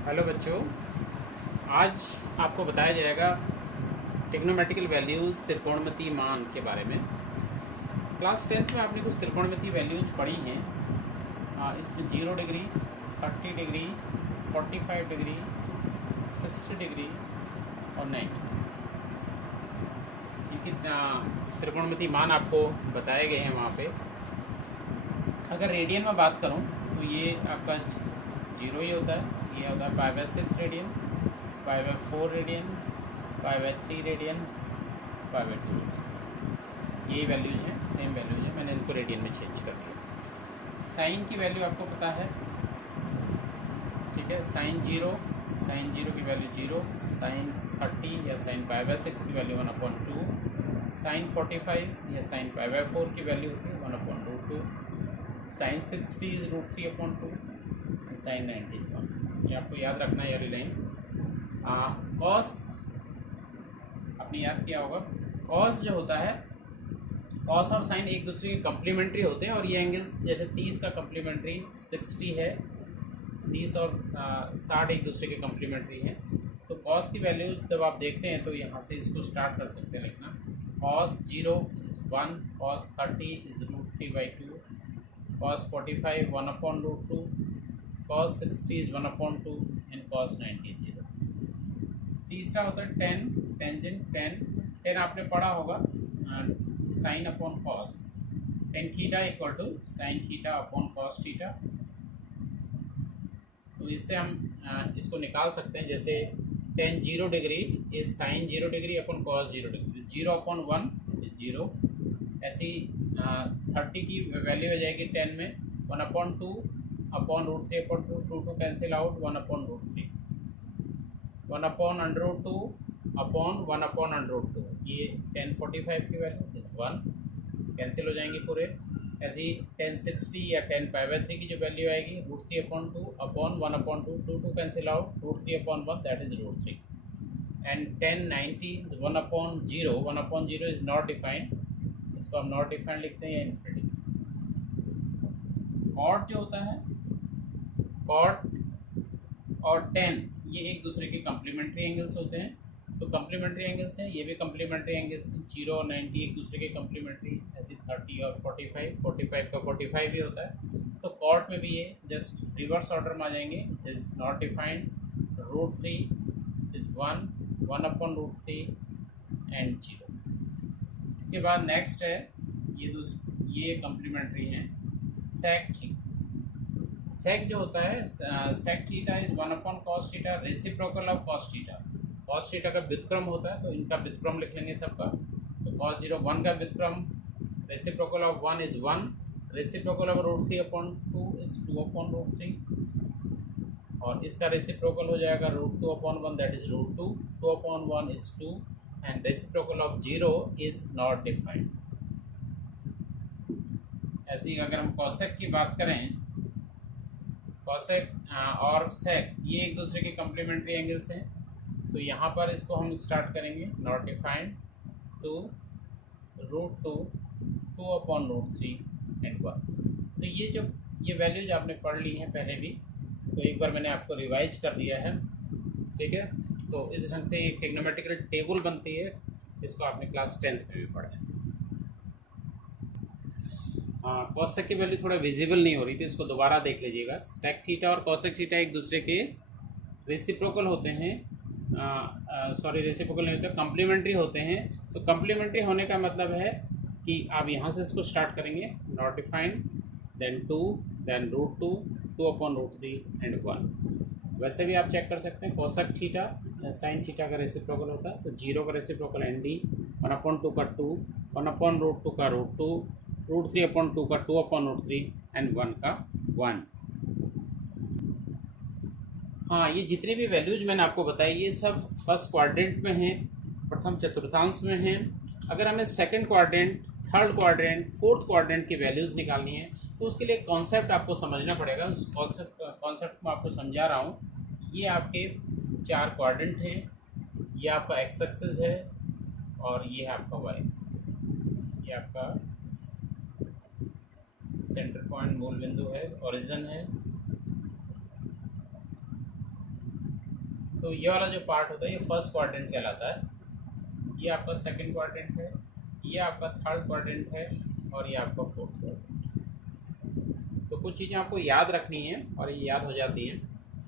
Hello बच्चों, आज आपको बताया जाएगा ट्रिग्नोमेट्रिकल वैल्यूज़ त्रिकोणमितीय मान के बारे में। क्लास 10th में आपने कुछ त्रिकोणमितीय वैल्यूज़ पढ़ी हैं। इसमें 0 डिग्री, 30 डिग्री, 45 डिग्री, 60 डिग्री और 90 इनकी त्रिकोणमितीय मान आपको बताए गए हैं वहाँ पे। अगर रेडियन में बात करूँ तो ये आपका 0 ही होता है। ये होता है π/6 रेडियन, π/4 रेडियन, π/3 रेडियन, π/2 रेडियन। यही वैल्यूज हैं, सेम वैल्यूज हैं। मैंने इनको रेडियन में चेंज कर दिया। साइन की वैल्यू आपको पता है, ठीक है। साइन जीरो की वैल्यू 0, साइन 30 या साइन π/6 की वैल्यू 1/2, साइन 45 या साइन π/4 की वैल्यू होती है 1/√2, साइन 60 इज √3/2, साइन 90 इज 1। ये आपको याद रखना है, ये लाइन। कॉस आपने याद किया होगा। कॉस जो होता है, कॉस और साइन एक दूसरे के कम्प्लीमेंट्री होते हैं। और ये एंगल्स जैसे 30 का कम्प्लीमेंट्री 60 है, 30 और 60 एक दूसरे के कम्प्लीमेंट्री हैं। तो कॉस की वैल्यू जब आप देखते हैं तो यहाँ से इसको स्टार्ट कर सकते हैं लिखना। Cos 0 is 1, cos 30 is √3/2, cos 45 1/√2, cos 60 is 1/2 and cos 90 is 0। तीसरा होता है tan, टेंजेंट tan आपने पढ़ा होगा sine upon cos, tan theta equal to sine theta upon cos theta. तो इससे हम इसको निकाल सकते हैं। जैसे tan 0 degree is sine 0 degree upon cos 0 degree, 0/1 is 0। ऐसी 30 की वैल्यू हो जाएगी 10 में 1/2 अपॉन √3/2, 2 कैंसिल आउट 1/√3, 1/√2 अपॉन 1/√2। ये 1045 की वैल्यू 1 कैंसिल हो जाएंगे पूरे। ऐसे ही 1060 या 10π/3 की जो वैल्यू आएगी √3/2 upon 1/2, 2 cancel out, √3/1 that is √3। And 1090 is 1/0, 1/0 is not defined, इसको हम नॉट डिफाइंड लिखते हैं या इन्फिनिटी। कॉट जो होता है, कॉट और tan ये एक दूसरे के कम्प्लीमेंट्री एंगल्स होते हैं। तो कम्प्लीमेंट्री एंगल्स हैं, ये भी कम्प्लीमेंट्री एंगल्स हैं। 0 और 90 एक दूसरे के कम्प्लीमेंट्री, ऐसे 30 और 45 का 45 भी होता है। तो कॉट में भी ये जस्ट रिवर्स ऑर्डर में आ जाएंगे। Is not defined, √3 is 1, 1/√3 and 0। इसके बाद नेक्स्ट है ये कम्प्लीमेंट्री हैं सेक थीटा। सेक जो होता है, sec theta is 1/cos theta, reciprocal of cos theta. cos theta का व्युत्क्रम होता है, तो इनका व्युत्क्रम लिख लेंगे सबका। तो cos 0 1 का व्युत्क्रम, reciprocal of 1 is 1, reciprocal of √3/2 is 2/√3, और इसका रेसिप्रोकल हो जाएगा √2/1 that is √2, 2/1 is 2, and reciprocal of 0 is not defined. ऐसी अगर हम कॉसेक की बात करें, कॉसेक और सेक ये एक दूसरे के कम्प्लीमेंट्री एंगल्स हैं। तो यहाँ पर इसको हम स्टार्ट करेंगे नॉट डिफाइंड, 2, √2, 2/√3 एंड 1। तो ये वैल्यूज आपने पढ़ ली हैं पहले भी, तो एक बार मैंने आपको रिवाइज कर दिया है, ठीक है। तो इस ढंग से एक ट्रिग्नोमेट्रिकल टेबल बनती है, इसको आपने क्लास 10th में भी पढ़ा है। हाँ, कॉसेक की वैल्यू थोड़ा विजिबल नहीं हो रही थी, इसको दोबारा देख लीजिएगा। सेक थीटा और कॉसेक थीटा एक दूसरे के रेसिप्रोकल होते हैं, रेसिप्रोकल नहीं होते, कम्प्लीमेंट्री होते हैं। तो कम्प्लीमेंट्री होने का मतलब है कि आप यहाँ से इसको स्टार्ट करेंगे not defined, then 2, then √2, 2/√3 and 1। वैसे भी आप चेक कर सकते हैं, कॉसेक थीटा साइन थीटा का रेसिप्रोकल होता है, तो 0 का रेसिप्रोकल ND, 1/2 का 2, 1/√2 का √2, √3/2 का 2/√3 एंड 1 का 1। हाँ, ये जितने भी वैल्यूज मैंने आपको बताई ये सब फर्स्ट क्वाड्रेंट में हैं, प्रथम चतुर्थांश में हैं। अगर हमें second quadrant, third quadrant, fourth quadrant की वैल्यूज़ निकालनी है तो उसके लिए कॉन्सेप्ट आपको समझना पड़ेगा। उस कॉन्सेप्ट मैं आपको समझा रहा हूँ। ये आपके 4 क्वाड्रेंट हैं, ये आपका एक्स एक्सिस है और ये है आपका वाई एक्सिस। ये आपका सेंटर पॉइंट मूल बिंदु है, ओरिजिन है, तो ये वाला जो पार्ट होता है ये फर्स्ट क्वाड्रेंट कहलाता है, ये आपका सेकंड क्वाड्रेंट है, ये आपका थर्ड क्वाड्रेंट है और ये आपका फोर्थ क्वाड्रेंट। तो कुछ चीज़ें आपको याद रखनी है और ये याद हो जाती हैं।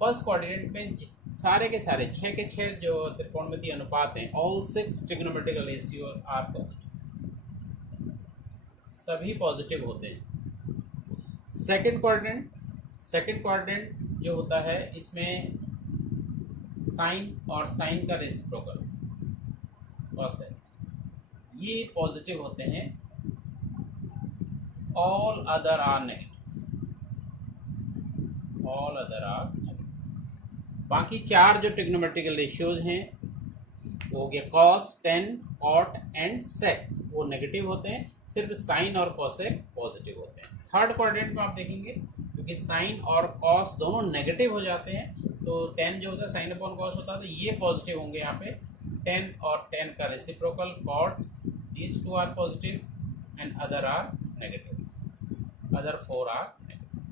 फर्स्ट क्वाड्रेंट में सारे के सारे 6 के 6 जो त्रिकोणमितीय अनुपात हैं, all 6 trigonometrical ratio are positive, सभी पॉजिटिव होते हैं। सेकंड क्वाड्रेंट जो होता है इसमें साइन और साइन का रेसिप्रोकल कोसेक ये पॉजिटिव होते हैं, all other are negative, all other are negative. बाकी 4 जो ट्रिग्नोमेट्रिकल रेशियोज हैं वो हो गया cos, tan, cot and sec, वो नेगेटिव होते हैं, सिर्फ साइन और कोसेक पॉजिटिव होते हैं। थर्ड क्वाड्रेंट में आप देखेंगे क्योंकि साइन और कॉस दोनों नेगेटिव हो जाते हैं, तो टेन जो होता है साइन अपॉन कॉस होता है, तो ये पॉजिटिव होंगे यहाँ पे, 10 और 10 का reciprocal cot, these 2 are positive and other are negative, other 4 are negative,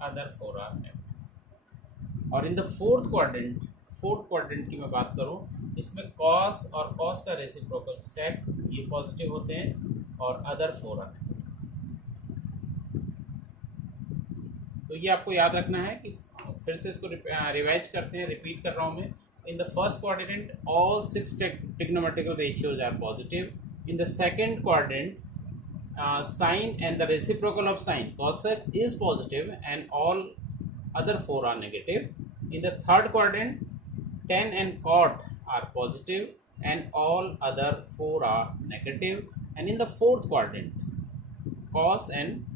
other 4 are negative। और इन द फोर्थ क्वाड्रेंट की मैं बात करूँ, इसमें कॉस और कॉस का रेसिप्रोकल सेक ये पॉजिटिव होते हैं और अदर 4 are negative। तो ये आपको याद रखना है कि फिर से इसको रिवाइज करते हैं, रिपीट कर रहा हूँ मैं। In the first quadrant, all 6 trigonometrical ratios are positive. In the second quadrant, sine and the reciprocal of sine, cosec, is positive and all other 4 are negative. In the third quadrant, tan and cot are positive and all other 4 are negative. And in the fourth quadrant, cos and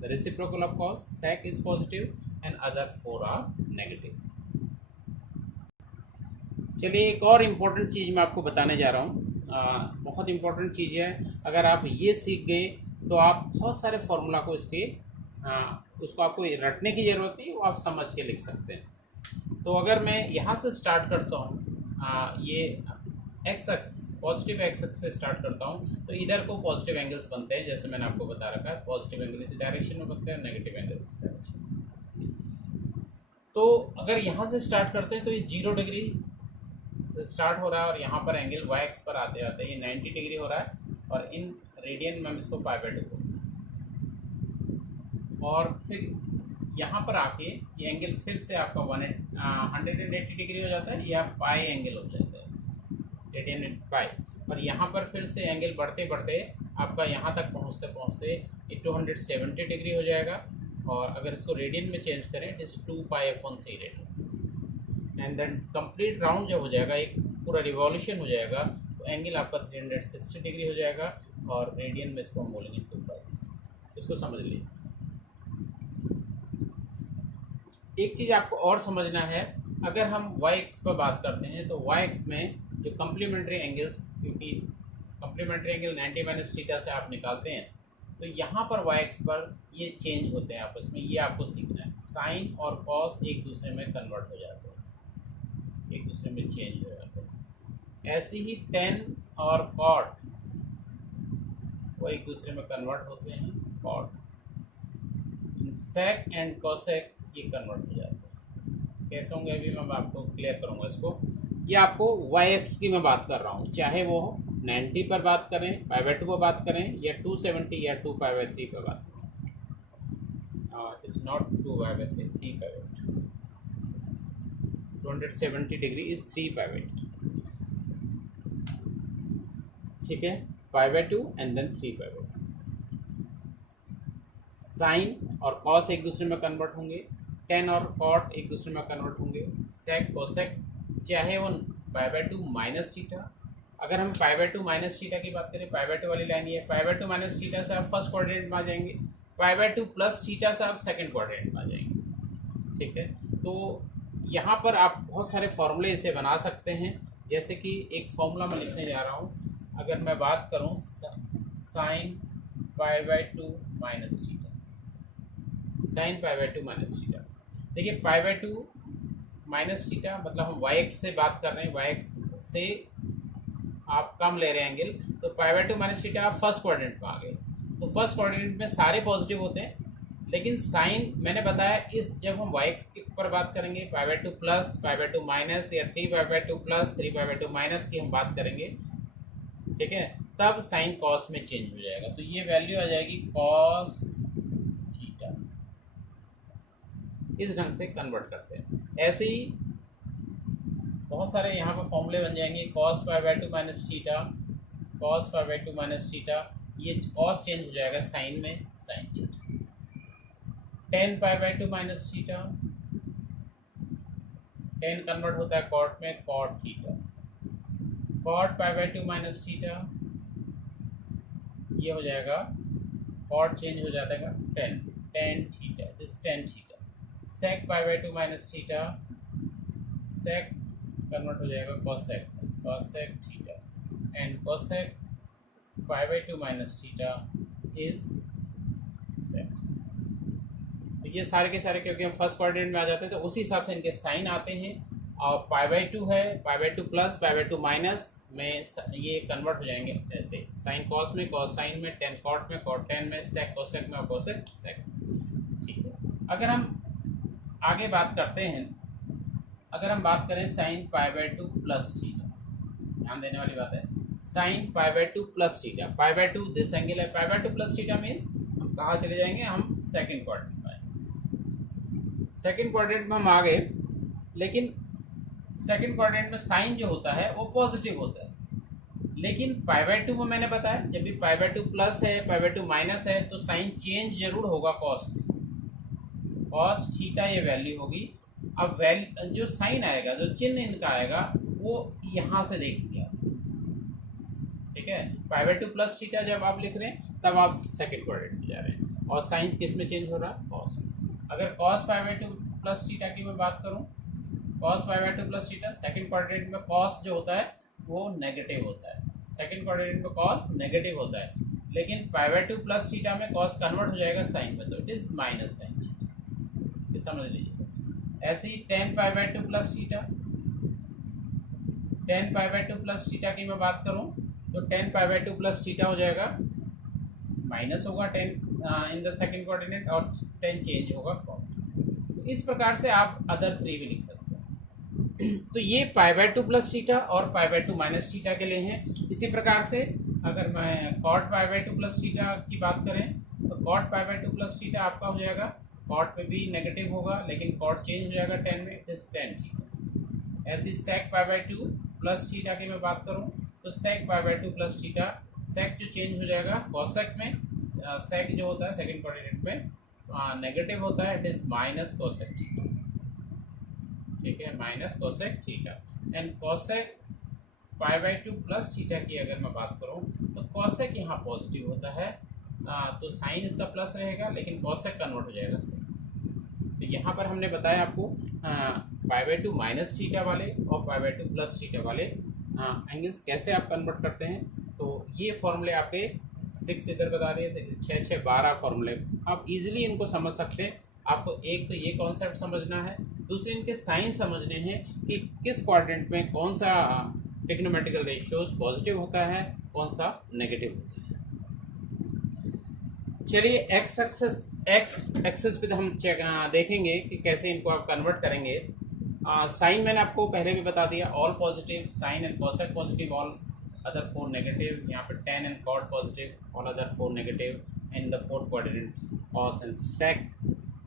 the reciprocal of cos, sec, is positive and other 4 are negative। चलिए एक और important चीज़ मैं आपको बताने जा रहा हूँ, बहुत इम्पोर्टेंट चीज़ है। अगर आप ये सीख गए तो आप बहुत सारे फार्मूला को उसको आपको रटने की ज़रूरत नहीं, वो आप समझ के लिख सकते हैं। तो अगर मैं यहाँ से स्टार्ट करता हूँ, ये x x positive x x से स्टार्ट करता हूँ, तो इधर को पॉजिटिव एंगल्स बनते हैं, जैसे मैंने आपको बता रखा है, पॉजिटिव एंगल इस डायरेक्शन में बनते हैं, नेगेटिव एंगल इस डायरेक्शन। तो अगर यहाँ से स्टार्ट करते हैं तो ये 0 डिग्री स्टार्ट हो रहा है और यहाँ पर एंगल वाई एक्स पर आते आते ये 90 डिग्री हो रहा है, और इन रेडियन में हम इसको पाई/2 को, और फिर यहाँ पर आके ये एंगल फिर से आपका 180 डिग्री हो जाता है, यह पाई एंगल हो जाता है, रेडियन इन पाई। और यहाँ पर फिर से एंगल बढ़ते बढ़ते आपका यहाँ तक पहुँचते पहुँचते ये 270 डिग्री हो जाएगा, और अगर इसको रेडियन में चेंज करें it is 2π/3 radian. And then complete round जब हो जाएगा, एक पूरा रिवॉल्यूशन हो जाएगा, तो एंगल आपका 360 डिग्री हो जाएगा, और रेडियन में इसको हम बोलेंगे 2π। इसको समझ लीजिए। एक चीज़ आपको और समझना है, अगर हम वाई एक्स पर बात करते हैं तो वाई एक्स में जो कम्प्लीमेंट्री एंगल्स, क्योंकि कम्प्लीमेंट्री एंगल 90 - थीटा से आप निकालते हैं, तो यहाँ पर वाई एक्स पर ये चेंज होते हैं आपस में, ये आपको सीखना है। साइन और कॉस एक दूसरे में कन्वर्ट हो जाते हैं, एक दूसरे में चेंज हो जाते हैं। ऐसे ही टेन और कॉट वो एक दूसरे में कन्वर्ट होते हैं, कॉट। सेक एंड कोसेक ये कन्वर्ट हो जाते हैं। कैसे होंगे अभी मैं आपको क्लियर करूँगा इसको। ये आपको वाई एक्स की मैं बात कर रहा हूँ, चाहे वो 90 पर बात करें, π/2 पर बात करें, या 270 या 2π/3 पर बात करें। It's not 2π/3, 3π/2। 270 डिग्री इज 3π/2, ठीक है, π/2 एंड देन 3π/2। साइन और कॉस एक दूसरे में कन्वर्ट होंगे, टेन और कॉट एक दूसरे में कन्वर्ट होंगे, सेक कोसेक, चाहे वो π/2 माइनस थीटा। अगर हम π/2 माइनस थीटा की बात करें, π/2 वाली लाइन ये π/2 माइनस थीटा से आप फर्स्ट क्वाड्रेंट में आ जाएंगे, π/2 प्लस थीटा से आप सेकंड क्वाड्रेंट में आ जाएंगे, ठीक है। तो यहाँ पर आप बहुत सारे फॉर्मूले इसे बना सकते हैं, जैसे कि एक फॉर्मूला मैं लिखने जा रहा हूँ। अगर मैं बात करूँ sine π/2 minus theta, sine π/2 minus theta, देखिए π/2 माइनस थीटा मतलब हम वाई एक्स से बात कर रहे हैं, वाई एक्स से आप कम ले रहे हैं एंगल, तो π/2 माइनस थीटा आप फर्स्ट क्वाड्रेंट में आ गए। तो फर्स्ट क्वाड्रेंट में सारे पॉजिटिव होते हैं, लेकिन साइन मैंने बताया इस जब हम वाई एक्स पर बात करेंगे पाई by two plus pi by two minus या 3 पाई by two plus 3 pi by two minus की हम बात करेंगे, ठीक है, तब साइन कॉस में चेंज हो जाएगा। तो ये वैल्यू आ जाएगी कॉस थीटा। इस ढंग से कन्वर्ट करते हैं। ऐसे ही बहुत सारे यहाँ पर फॉर्मूले बन जाएंगे। Cos pi by two minus theta, cos pi by two minus theta, ये कॉस चेंज हो जाएगा साइन में, sine theta. Tan pi by two minus theta, tan convert होता है कॉट में, cot theta. Cot pi by two minus theta, ये हो जाएगा कॉट चेंज हो जाता है tan, tan theta, this tan theta. Sec pi by two minus theta, sec convert हो जाएगा cosec, cosec theta. And cosec pi by two minus theta is sec. तो ये सारे के सारे क्योंकि हम फर्स्ट क्वाड्रेंट में आ जाते हैं तो उसी हिसाब से इनके साइन आते हैं। और पाई बाय टू है, pi by two plus, pi by two minus में ये कन्वर्ट हो जाएंगे ऐसे, साइन कॉस में, कॉस साइन में, टेन कॉट में, कॉट टेन में, सेक कोसेक में और कोसेक सेक। ठीक है, अगर हम आगे बात करते हैं, अगर हम बात करें sine pi by two plus theta, ध्यान देने वाली बात है, sine pi by two plus theta, pi by two this angle है, pi by two plus theta means हम कहाँ चले जाएंगे, हम सेकंड क्वाड्रेंट में आएंगे। सेकंड क्वाड्रेंट में हम आ गए, लेकिन सेकंड क्वाड्रेंट में साइन जो होता है वो पॉजिटिव होता है। लेकिन पाई बाय टू में मैंने बताया जब भी पाई बाय टू प्लस है, पाई बाय टू माइनस है तो साइन चेंज जरूर होगा कॉस में, कॉस थीटा ये वैल्यू होगी। अब जो साइन आएगा, जो चिन्ह इनका आएगा वो यहाँ से देखेंगे आप, ठीक है। Pi by two plus theta जब आप लिख रहे हैं तब आप सेकंड क्वाड्रेंट में जा रहे हैं और साइन किस में चेंज हो रहा है, कॉस में। अगर cos pi by two plus theta की मैं बात करूँ, cos pi by two plus theta, second quadrant में कॉस जो होता है वो नेगेटिव होता है, सेकंड क्वाड्रेंट में कॉस नेगेटिव होता है। लेकिन pi by two plus theta में कॉस कन्वर्ट हो जाएगा साइन में, तो it is minus sine theta, ये समझ लीजिए। ऐसे ही tan pi by two plus theta, tan pi by two plus theta की मैं बात करूं तो ten pi by two plus theta हो जाएगा, माइनस होगा ten in the second coordinate और टेन चेंज होगा कॉट। तो इस प्रकार से आप अदर थ्री भी लिख सकते हैं। तो ये pi by two plus theta और pi by two minus theta के लिए हैं। इसी प्रकार से अगर मैं cot pi by two plus theta की बात करें तो cot pi by two plus theta आपका हो जाएगा, कॉट पे भी नेगेटिव होगा लेकिन कॉट चेंज हो जाएगा टेन में, इट इज टेन थीटा। ऐसी sec pi by two plus theta की मैं बात करूं तो sec pi by two plus theta, sec जो चेंज हो जाएगा कॉसेक में, सेक जो होता है सेकंड कोऑर्डिनेट में नेगेटिव होता है, it is minus cosec theta, ठीक है, minus cosec theta. And cosec pi by two plus theta की अगर मैं बात करूं तो कोसेक यहाँ पॉजिटिव होता है, तो साइन इसका प्लस रहेगा लेकिन कोसेक कन्वर्ट हो जाएगा सेक। तो यहाँ पर हमने बताया आपको पाई बाय टू माइनस थीटा वाले और pi by two plus theta वाले एंगल्स कैसे आप कन्वर्ट करते हैं। तो ये फॉर्मूले आपके 6 इधर बता दिए, 6 12 फॉर्मूले आप इजीली इनको समझ सकते हैं। आपको एक तो ये कॉन्सेप्ट समझना है, दूसरे इनके साइन समझने हैं कि किस क्वाड्रेंट में कौन सा ट्रिग्नोमेट्रिकल रेशियोज पॉजिटिव होता है, कौन सा नेगेटिव होता है। चलिए एक्स एक्सेस पे हम देखेंगे कि कैसे इनको आप कन्वर्ट करेंगे। साइन मैंने आपको पहले भी बता दिया, all positive, sine and cosec positive, all other 4 negative. यहाँ पे tan and cot positive, all other 4 negative. And the fourth quadrant cos and sec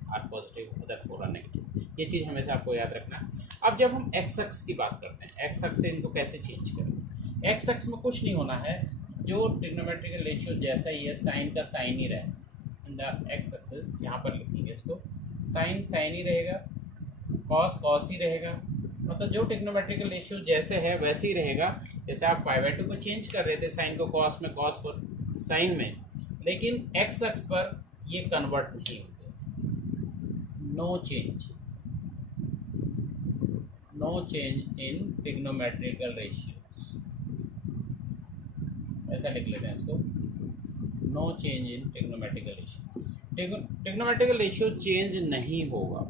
are positive, other 4 are negative. ये चीज़ हमेशा आपको याद रखना। अब जब हम एक्स एक्स की बात करते हैं, एक्स एक्स से इनको कैसे चेंज करें। एक्स एक्स में कुछ नहीं होना है, जो ट्रिग्नोमेट्रिकल रेशियो जैसा ही है साइन का साइन ही रहे इन द एक्स एक्सिस। यहाँ पर लिखेंगे इसको, साइन साइन ही रहेगा, कॉस कॉस ही रहेगा, मतलब जो ट्रिग्नोमेट्रिकल रेशियो जैसे है वैसे ही रहेगा। जैसे आप पाई बाय टू को चेंज कर रहे थे, साइन को कॉस में, कॉस को साइन में, लेकिन एक्स एक्स पर ये कन्वर्ट नहीं होते। No change, no change in trigonometrical ratios, ऐसा लिख लेते हैं इसको, no change in trigonometrical ratio. Trigonometrical ratio change नहीं होगा,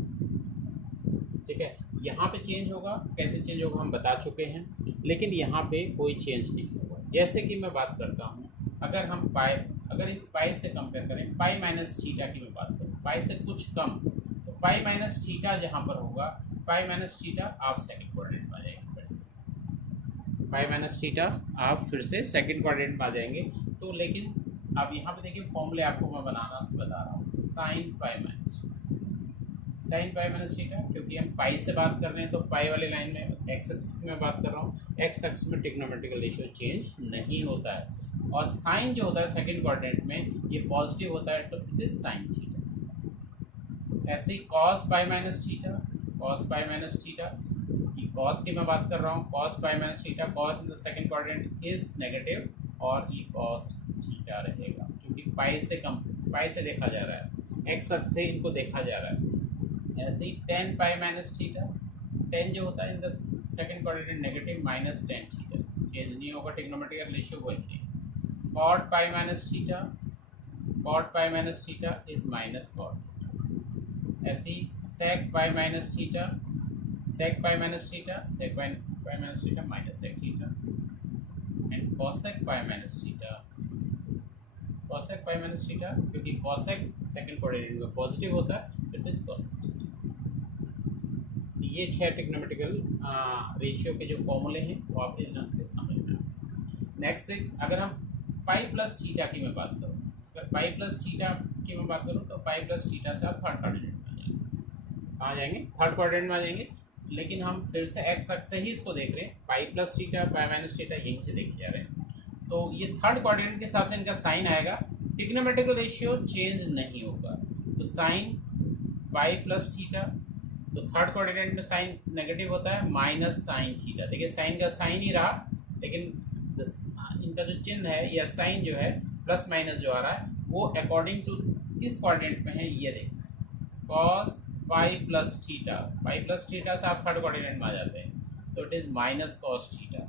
ठीक है। यहाँ पे चेंज होगा, कैसे चेंज होगा हम बता चुके हैं, लेकिन यहाँ पे कोई चेंज नहीं होगा। जैसे कि मैं बात करता हूँ, अगर हम अगर इस पाई से कंपेयर करें, पाई माइनस थीटा की मैं बात करूँ, पाई से कुछ कम, तो पाई माइनस थीटा जहाँ पर होगा, पाई माइनस थीटा आप सेकंड क्वाड्रेंट में आ जाएंगे फिर से, पाई माइनस थीटा आप फिर से सेकंड क्वाड्रेंट में आ जाएंगे। तो लेकिन अब यहाँ पे देखिए फॉर्मूले आपको मैं बनाना बता रहा हूँ, साइन पाई माइनस थीटा, क्योंकि हम पाई से बात कर रहे हैं तो पाई वाली लाइन में एक्स एक्स में बात कर रहा हूँ, एक्स एक्स में ट्रिग्नोमेट्रिकल रेशियो चेंज नहीं होता है, और साइन जो होता है सेकंड क्वाड्रेंट में ये पॉजिटिव होता है, तो इट इज साइन थीटा। ऐसे ही cos pi minus theta, cos pi minus theta, cos की मैं बात कर रहा हूँ, cos pi minus theta, cos in the second quadrant is negative, और ये कॉस थीटा रहेगा, क्योंकि पाई से देखा जा रहा है, एक्स अक्ष से इनको देखा जा रहा है। ऐसे ही tan pi minus theta, tan जो होता है in the second quadrant negative, minus tan theta, change नहीं होगा, ट्रिग्नोमेट्रिकल रेशियो वही है। Cot pi minus theta, cot pi minus theta is minus cot. ऐसे ही sec pi minus theta, sec pi minus theta, sec pi minus theta minus sec theta, and cosec pi minus theta, cosec pi minus theta, क्योंकि cosec second quadrant में positive होता है, it is cosec. ये 6 trigonometrical ratio के जो फॉर्मूले हैं वो आप इस ढंग से समझना। नेक्स्ट 6, अगर हम पाई प्लस थीटा की मैं बात करूँ, अगर पाई प्लस थीटा की मैं बात करूँ तो पाई प्लस थीटा से आप थर्ड क्वाड्रेंट में आ जाएंगे, कहाँ जाएंगे, थर्ड क्वाड्रेंट में आ जाएंगे। लेकिन हम फिर से एक्स अक्ष से ही इसको देख रहे हैं, पाई प्लस थीटा पाई माइनस थीटा यहीं से देखे जा रहे हैं, तो ये थर्ड क्वाड्रेंट के हिसाब से इनका साइन आएगा, ट्रिग्नोमेट्रिकल रेशियो चेंज नहीं होगा, तो साइन पाई प्लस थीटा, तो थर्ड क्वाड्रेंट में साइन नेगेटिव होता है, माइनस साइन थीटा। देखिए साइन का साइन ही रहा, लेकिन इनका जो चिन्ह है या साइन जो है प्लस माइनस जो आ रहा है वो अकॉर्डिंग टू किस क्वाड्रेंट में है, ये देखिए, cos pi plus theta, pi plus theta से आप थर्ड क्वाड्रेंट में आ जाते हैं, तो it is minus cos theta.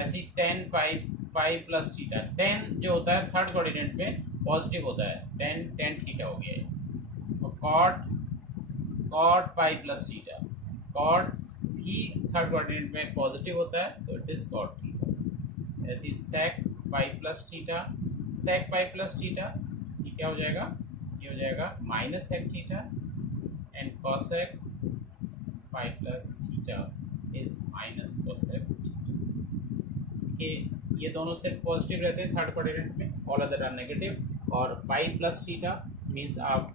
ऐसी tan pi plus theta, tan जो होता है थर्ड क्वाड्रेंट में पॉजिटिव होता है, टेन थीटा हो गया है। और cot pi plus theta, cot भी थर्ड क्वाड्रेंट में पॉजिटिव होता है, तो इट इज कॉट थीटा। ऐसी sec pi plus theta, sec pi plus theta, ये क्या हो जाएगा, ये हो जाएगा minus sec theta, and cosec pi plus theta is minus cosec. ये दोनों से पॉजिटिव रहते हैं थर्ड क्वाड्रेंट में, ऑल अदर आर नेगेटिव। और पाई प्लस थीटा मीन्स आप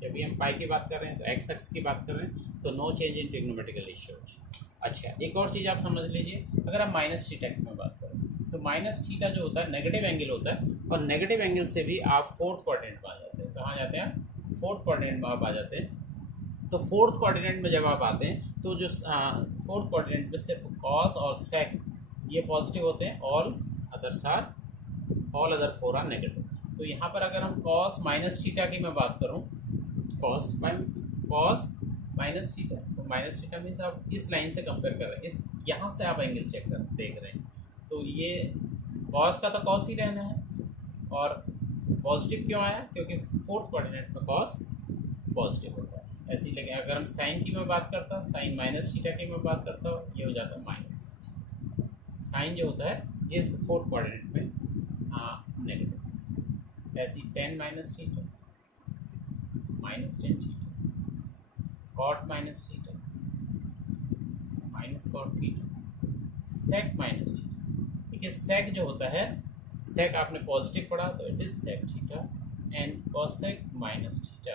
जब भी हम पाई की बात कर रहे हैं तो एक्स एक्स की बात कर रहे हैं, तो no change in trigonometrical ratios. अच्छा, एक और चीज़ आप समझ लीजिए, अगर हम माइनस थीटा की मैं बात करें तो माइनस थीटा जो होता है नेगेटिव एंगल होता है, और नेगेटिव एंगल से भी आप फोर्थ क्वाड्रेंट में आ जाते हैं। कहाँ जाते हैं, फोर्थ क्वाड्रेंट में आप आ जाते हैं। तो फोर्थ क्वाड्रेंट में जब आप आते हैं तो जो फोर्थ क्वाड्रेंट में सिर्फ कॉस और सेक ये पॉजिटिव होते हैं, all other four are negative. तो यहाँ पर अगर हम कॉस माइनस थीटा की मैं बात करूँ, कॉस माइनस थीटा, तो माइनस थीटा मीन्स आप इस लाइन से कंपेयर कर रहे हैं, इस यहाँ से आप एंगल चेक कर देख रहे हैं, तो ये कॉस का तो कॉस ही रहना है, और पॉजिटिव क्यों आया, क्योंकि फोर्थ क्वाड्रेंट में कॉस पॉजिटिव होता है। ऐसे ही लगे अगर हम साइन की मैं बात करता हूँ, साइन माइनस थीटा की मैं बात करता हूँ, ये हो जाता है माइनस। साइन जो होता है इस फोर्थ क्वाड्रेंट में नेगेटिव। ऐसी tan minus theta, minus tan theta, cot minus theta, minus cot theta, sec minus theta. देखिए सेक जो होता है, सेक आपने पॉजिटिव पढ़ा तो it is sec theta, and cosec minus theta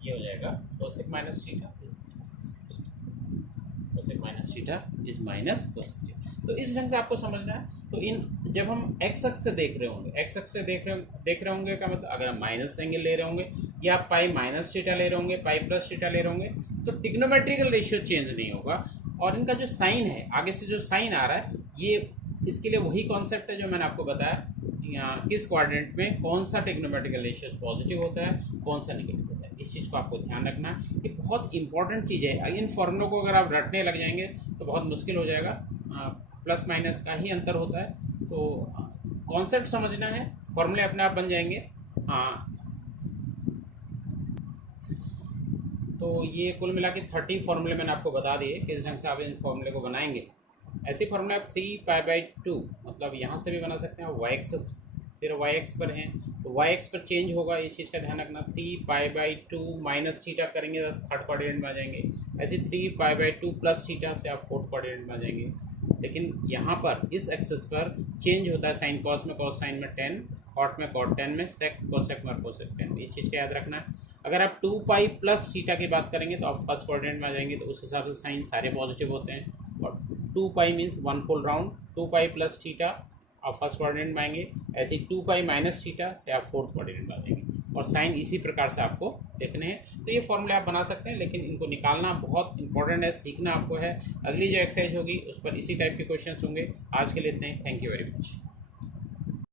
ये हो जाएगा cosec minus theta, cosec minus theta is minus cosec theta. तो इस ढंग से आपको समझना है। तो इन जब हम एक्स अक्ष से देख रहे होंगे, एक्स अक्ष से देख रहे होंगे का मतलब अगर हम माइनस एंगल ले रहे होंगे या पाई माइनस थीटा ले रहे होंगे, पाई प्लस थीटा ले रहे होंगे, तो ट्रिग्नोमेट्रिकल रेशियो चेंज नहीं होगा। और इनका जो साइन है, आगे से जो साइन आ रहा है, ये इसके लिए वही कॉन्सेप्ट है जो मैंने आपको बताया, किस क्वाड्रेंट में कौन सा ट्रिग्नोमेट्रिकल रेशियो पॉजिटिव होता है, कौन सा नेगेटिव होता है। इस चीज़ को आपको ध्यान रखना है, ये बहुत इंपॉर्टेंट चीज़ है। इन फॉर्मूलों को अगर आप रटने लग जाएंगे तो बहुत मुश्किल हो जाएगा, प्लस माइनस का ही अंतर होता है, तो कॉन्सेप्ट समझना है, फॉर्मूले अपने आप बन जाएंगे। हाँ, तो ये कुल मिला के 30 फॉर्मूले मैंने आपको बता दिए किस ढंग से आप इन फॉर्मूले को बनाएंगे। ऐसे फॉर्मूले आप 3 पाई बाई 2 मतलब यहाँ से भी बना सकते हैं, वाई एक्स फिर वाई एक्स पर हैं तो वाई एक्स पर चेंज होगा, इस चीज़ का ध्यान रखना। 3π/2 माइनस थीटा करेंगे तो थर्ड क्वाड्रेंट में आ जाएंगे, ऐसे 3π/2 प्लस थीटा से आप फोर्थ क्वाड्रेंट में आ जाएंगे। लेकिन यहाँ पर इस एक्सेस पर चेंज होता है साइन कॉस में कॉस साइन में टेन, कॉट में कॉट टेन में सेक कोसेक में कोसेक टेन, इस चीज़ का याद रखना है। अगर आप 2π प्लस थीटा की बात करेंगे तो आप फर्स्ट क्वाड्रेंट में आ जाएंगे, तो उस हिसाब से साइन सारे पॉजिटिव होते हैं। और 2π means one full round, 2π plus theta आप फर्स्ट क्वाड्रेंट में आएंगे, ऐसे 2π माइनस थीटा से आप फोर्थ क्वाड्रेंट में आ जाएंगे। और साइन इसी प्रकार से आपको देखने हैं। तो ये फॉर्मूले आप बना सकते हैं, लेकिन इनको निकालना बहुत इंपॉर्टेंट है, सीखना आपको है। अगली जो एक्सरसाइज होगी उस पर इसी टाइप के क्वेश्चंस होंगे। आज के लिए इतने ही, थैंक यू वेरी मच।